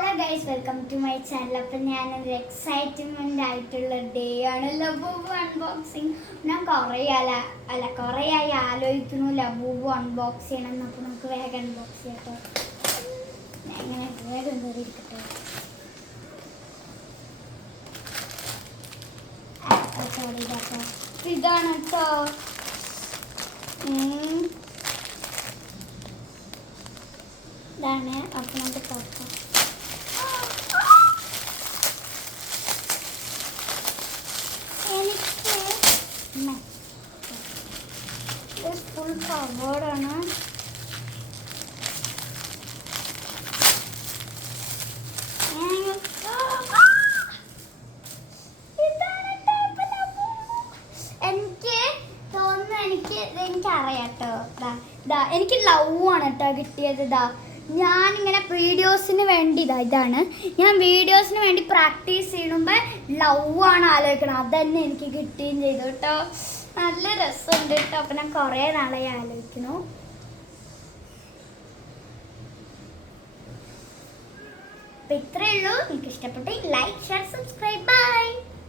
Hello guys, welcome to my channel. അപ്പം ഞാനൊരു excitement ആയിട്ടുള്ള ഡേ ആണ് ലബൂബു അൺബോക്സിങ്. ഞാൻ കുറേ ആയി ആലോചിക്കുന്നു ലബൂബു അൺബോക്സ് ചെയ്യണം. അപ്പോൾ നമുക്ക് വേഗം അൺബോക്സ് ചെയ്യട്ടോ. എങ്ങനെ വേഗം കയറിയിരിക്കട്ടെ. ഇതാണ് കേട്ടോ. ഇതാണ്. അപ്പം നമുക്ക് തുറക്കാം. ഫുൾ കവേർഡാണ്. എനിക്കറിയാട്ടോ. എനിക്ക് ലവ് ആണ് കേട്ടോ കിട്ടിയത്. ഞാനിങ്ങനെ വീഡിയോസിന് വേണ്ടി ഇതാണ് ഞാൻ വീഡിയോസിന് വേണ്ടി പ്രാക്ടീസ് ചെയ്യുമ്പോൾ ലവ് ആണ് ആലോചിക്കണം. അതന്നെ എനിക്ക് കിട്ടുകയും ചെയ്തു കേട്ടോ. നല്ല രസമുണ്ട് കേട്ടോ. അപ്പം ഞാൻ കുറേ നാളായി ആലോചിക്കുന്നു. അപ്പം ഇത്രയേ ഉള്ളൂ. നിങ്ങൾക്ക് ഇഷ്ടപ്പെട്ടെങ്കിൽ ലൈക്ക്, ഷെയർ, സബ്സ്ക്രൈബ്. ബൈ.